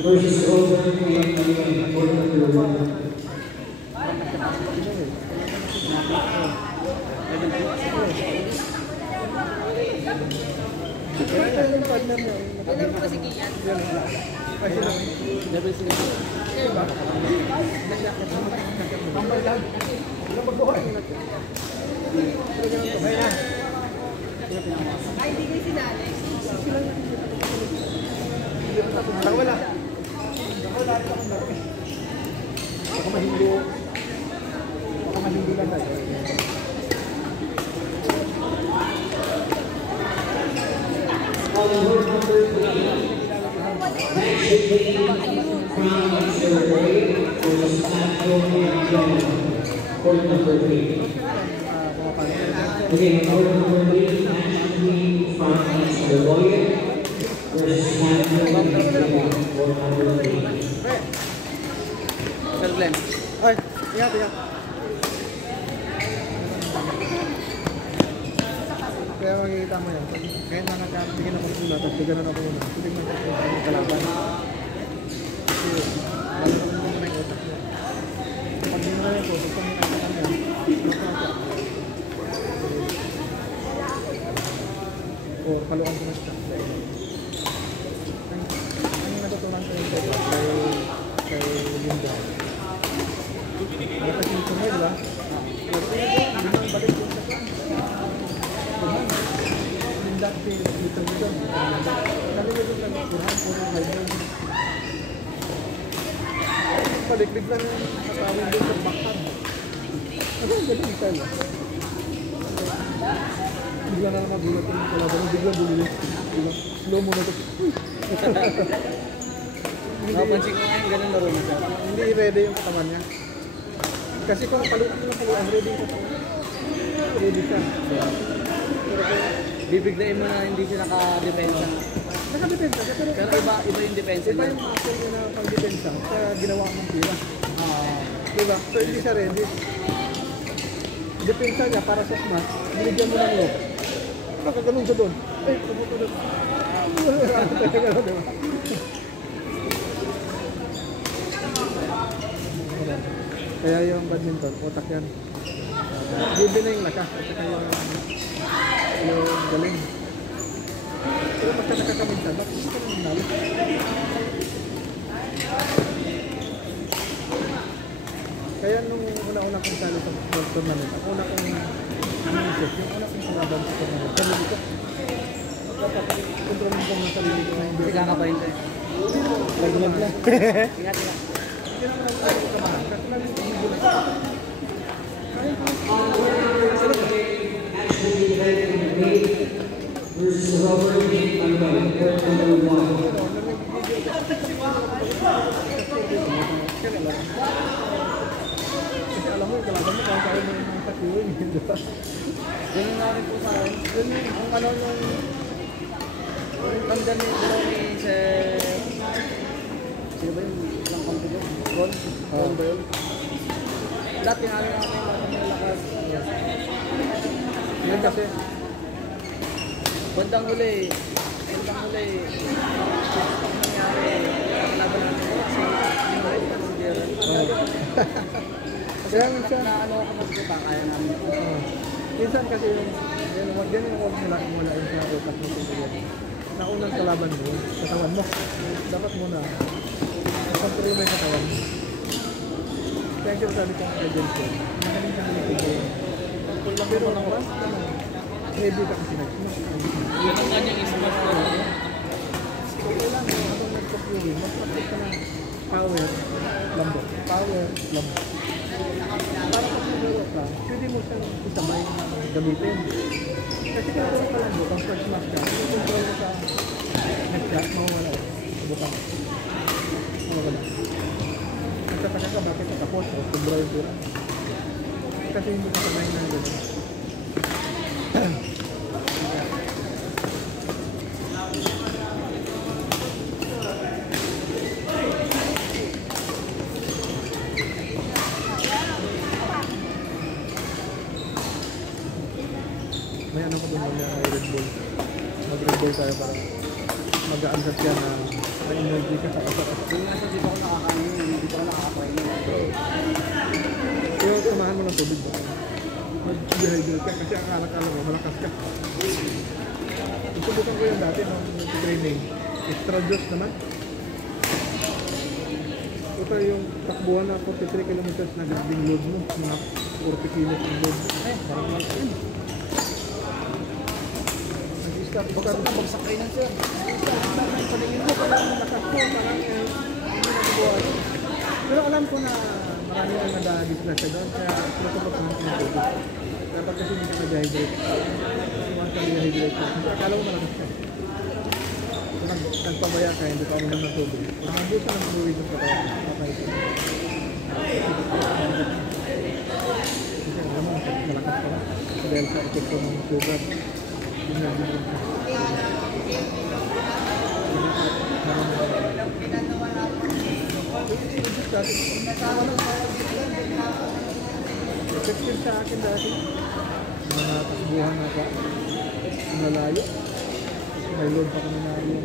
versus Robert and court number 1. Alam mo kasi Kian? Ay, hindi kayo sinali. Wala. Baka mahindo. Baka mahindo lang tayo. Court number 3. Okay, court number 3, Ashley from the lawyer versus Matthew court number 3. Sir Glenn. Ay, ingat. Kaya makikita mo yan. Kaya na nakabigyan ako sila, tapos gano'n ako muna. Tignan ko yung kalaban. Kasi, lalo na kung may utak mo. Pag hindi mo na yung utak, pag hindi na kanya, o paluan ko na siya. Ang natutunan ko yung utak kay Linda. Kasi yung sumay, diba? Balik yung utak. Dati dito dito. Kami dito lang kurang puro hybrid. Paliklik lang sa tawid doon sa bakhan. Ano ang galing tayo? Bigla na naman gulat yung kalaban. Bigla bumilis. Slow mo na ito. Napansin ko ngayon ganun laro na siya. Hindi ready yung katawan niya. Kasi kung paluan ready yung katawan. Ready siya. Bibiglayin mo na hindi siya naka-depensa. Naka-depensa? Pero iba yung depensa niya. Iba yung action niya na pang-depensa sa ginawa mong tira. Diba? So hindi siya ready. Depensa niya para sa smash, binigyan mo ng lock. Nakaganon siya doon. Ay, puputo doon. Kaya yung badminton, otak yan. Given na yung lakas. At saka yung galing. Pero pagka nakakaminsan, bakit hindi ka naman nalo? Kaya nung una-una kong sali sa World Tournament, ang una kong inisip, yung una kong sinaban sa tournament, sarili ko. Dapat kontrolin ko ng sarili ko na hindi. Sige ka pa yun tayo. Lag-lag lang. Ingat. Hindi naman ako tayo ka man. Kasi lagi ko hindi bulat. Kaya versus Robert and court number 1. Kasi alam mo yung kalaban mo, kung kaya mo yung sakiwin, di ba? Ganun nga rin po sa akin. Ganun ang ano yung tanda ni sino ba yung ilang kampi ko? Ron? Ron ba yun? Lahat tinalo natin yung lakas. Yun kasi bandang huli nangyari laban natin kaya minsan na ano ako magkita kaya namin minsan kasi yung wag nila imulain sa utak mo na unang kalaban mo katawan mo dapat muna kontrolin mo yung katawan kaya siya sabi kong agent ko magaling ka nila pero mas heavy ka kasi nag-smash. Yun ang kanyang smash ko. Kailangan habang nagpa-fury, mag-practice ka ng power, lambot. Power, lambot. Para pag naglawa ka, pwede mo siyang isamay gamitin. Kasi kung puro ka lambot, ang first smash ka, kung control mo sa next-shot, mawawala. Butang. Mawawala. Nagtataka ka, bakit nakapos o sobra yung pura. Kasi hindi ka sabay na gano'n. May ano ko doon na Red Bull. mag-enjoy tayo para mag-aansat ka na ma-energy ka sa kasarap. Yung nasa dito ako nakakain yun, dito ako nakakain yun. Pero samahan mo ng tubig ba? Mag-dehydrate ka kasi akala mo, malakas ka. Isubukan ko yung dati nung training. Extra juice naman. Ito yung takbuhan na 43 kilometers na grabing load mo. Mga 40 kilos ng load. Parang malaki yun. Nag-start ka. Bagsak kayo nun, sir. Paningin mo, parang malakas mo. Parang hindi nagbubuha yun. Pero alam ko na marami ang nag-displasa doon. Kaya protocol ko ng tubig. Dapat kasi hindi ka nag-hydrate. Once ka nag-hydrate ka. Kasi akala mo malakas ka. Kung nagpabaya ka, hindi ka uminom ng tubig. Nakabusa ng tubig sa kaya. Patay ka. Kasi alam mo, malakas ka na. Dahil sa epekto ng sugar. Yun nga din ka. Effective sa akin dati. Mga takbuhan na ka. Malayo. May load pa kami na yung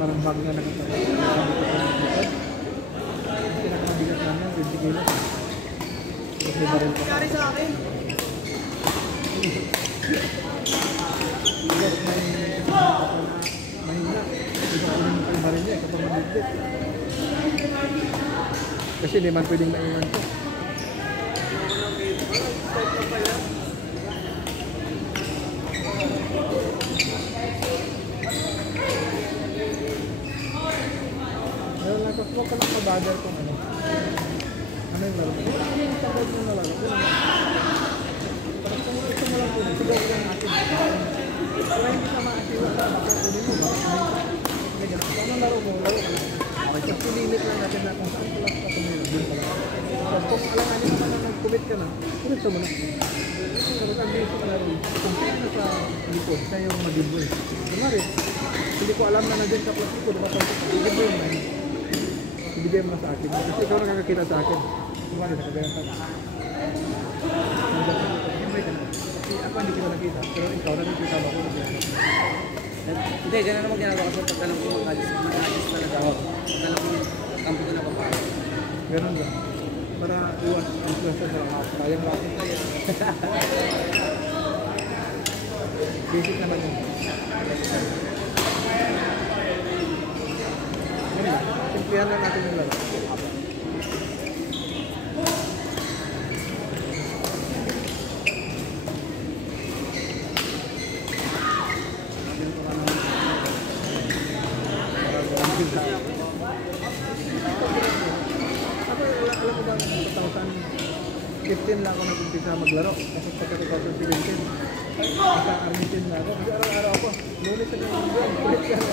parang bag na nakatayo. Yung pinakamabigat namin, 20 kilos. Kasi baril pa. Nangyari sa akin. Yes, mahina. Hindi pa kunin mo yung baril niya kapag mabigit. Kasi hindi man pwedeng maiwan ko. Meron lang ko ka lang mabagal kung ano. Ano yung laro? Ano yung takot mo na laro? Parang kung gusto mo lang po, sigaw lang natin. Para hindi ka maasiwa sa pagkakunin mo ba? May ganun. Kung anong laro mo, laro ka lang. Okay, so limit lang natin na kung saan class ka tumira. Doon pa lang. So kung alanganin naman na nag-commit ka na, commit ka mo na. Pero ang basic laro, kung saan na sa likod, siya yung mag-giveaway. Kunwari, hindi ko alam na nandiyan sa class ko, diba? Giveaway mo na yun. Ibigay mo na sa akin. Kasi ikaw nakakakita sa akin. Kumari, nakagayan ka na. Giveaway ka na. Kasi ako hindi ko nakita. Pero ikaw nakikita mo ako. Hindi, ganun naman ginagawa ko sa pagkalang ko mag-adjust talaga ako. Pagkalang ko kampo ko na papayag. Ganun ba? Para iwas ang stress sa kayang bakit tayo. Basic naman yun. Simplihan lang natin yung laro. Alam mo ba, 2015 lang ako nag-umpisa maglaro. Kasi pagka 2017, nasa Argentina na ako. Kasi araw-araw ako, lunes na yung buwan, kulit yan.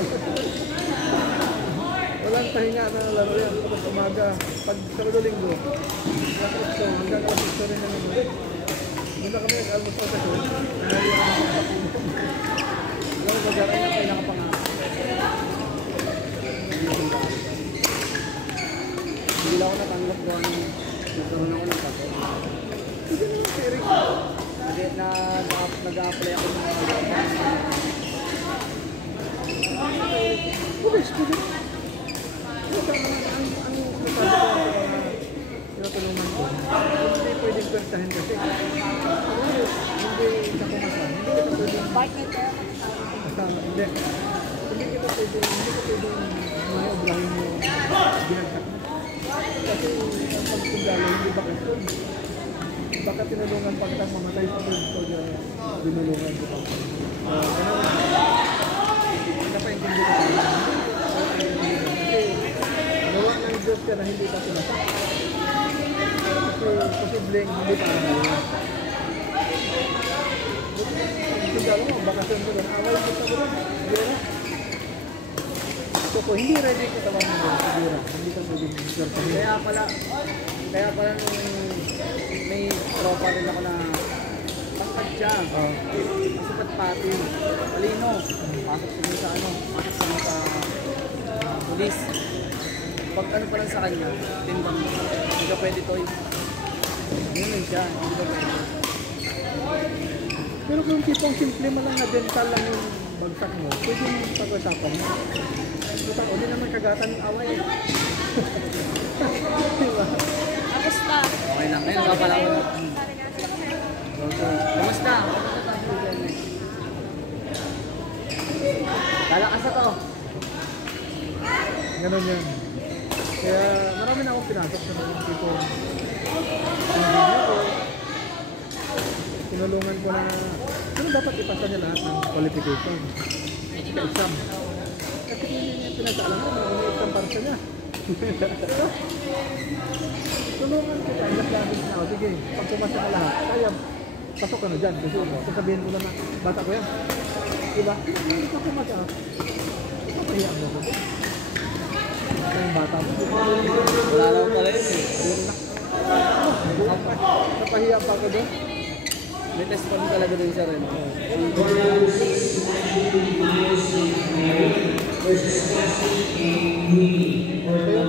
Walang pahinga na laro yan. Pagkat umaga, pag Sabado-Linggo, alas 8 hanggang alas 8 rin na naman. Muna kami nag-almost sa ko. Alam mo, pag-aray na kayo nakapangarap. Hindi lang ako natanggap ko nung nagkaroon ako ng kaso. Hindi naman sirik. Kasi nag-a-apply ako ng Pulis, pulis. Ang nasabi ko tinatulungan ko, hindi pwedeng pertahin kasi. Hindi kita pumasan. Hindi kita pwedeng kasama. Hindi kita pwedeng maiobrahin yung ginagsak mo. Kasi ang pagtundalo, hindi ba kasi baka tinulungan pagkatang mamatay sa pwede ko dinulungan ko pa. Napaintindi ko tayo. Kasi gawa ng Diyos ka na hindi pa sinasak. Kasi posibleng hindi pa naman. Tundalo mo, bakasyon ko doon. Away ko sa doon. Hindi na. So kung hindi ready ko tawag mo doon, siguro. Hindi ka pwedeng pertahin. Kaya pala nung may tropa rin ako na pangkad siya. Masukat pati. Talino. Pasok sa pulis. Pag ano pa lang sa kanya, timbang mo. Hindi ka pwede toy. Ganun siya. Hindi ka pwede. Pero Pero kung tipong simple mo lang na dental lang yung bagsak mo, pwede mo pag-usapan mo. Buta, hindi naman kagatan ng away. Diba? Kamusta? Okay lang. Ngayon, kapala ko. Kamusta? Lalakas na to. Ganon yan. Kaya marami na akong pinasok sa mga tipong video ko. Tinulungan ko na pero dapat ipasa niya lahat ng qualification sa exam. Kasi pinasaalam mo, may exam para sa niya. Pero, tulungan kita, ilang gamit na ako. Sige, pag pumasa ka lahat, kaya pasok ka na dyan. Kasi sasabihin mo na na, bata ko yan. Diba? Hindi ka pumasa. Papahiya mo ko. Yung bata mo. Wala lang pala yun eh. Napahiya pa ako doon. May test pa rin talaga din siya rin. Kaya yung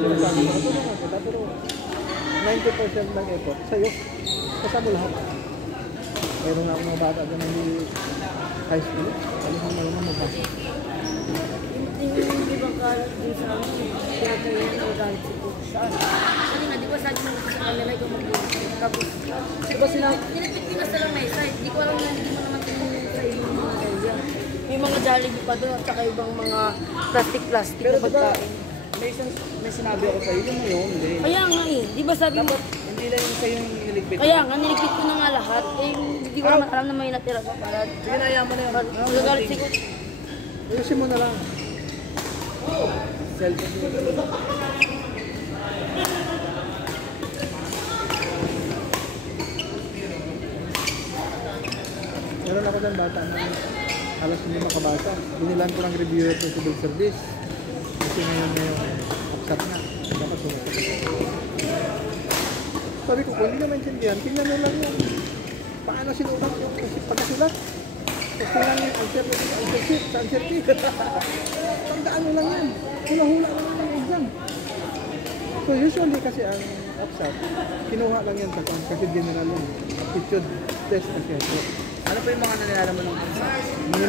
sinasabi ko, tulungan kita, pero 90% ng effort sa'yo. Kasama lahat. Meron nga akong mga bata doon na hindi high school. Alam mo marunong magbasa. Yung ibang kalat din sa amin, kaya kayo yung galit si Coach. Kasi nga, di ba sabi mo sa kanila, ikaw mag-iisip. Tapos, di ba sila, pinagpipinas na lang may side. Di ko alam na hindi mo naman tingin sa ibang mga area. May mga Jollibee pa doon at saka ibang mga plastic Pero na baga, pagkain. may sinabi ako sa'yo, yun na yun. Hindi. Kaya nga eh, di ba sabi mo, Dapat, hindi lang yung sa'yo yung niligpit. kaya nga, niligpit ko na nga lahat. Eh, hindi ko naman alam na may natira pa para. Sige na, yaman na yun. Magagalit si Coach. Ayusin mo na lang. Cellphone. Meron ako dyan bata na alas hindi makabasa. Binilan ko ng reviewer sa civil service. Kasi ngayon na yung upsat na. Dapat sumasagot. Sabi ko, kung hindi na maintindihan, tingnan mo lang yung paano sinulat yung pagkasulat. Tapos tingnan yung answer sheet sa answer sheet. Tandaan mo lang yan. Hula-hula lang yung exam. So usually kasi ang upsat, kinuha lang yan sa kasi general yung aptitude test kasi. Ano pa yung mga nangyayari mo ng Mga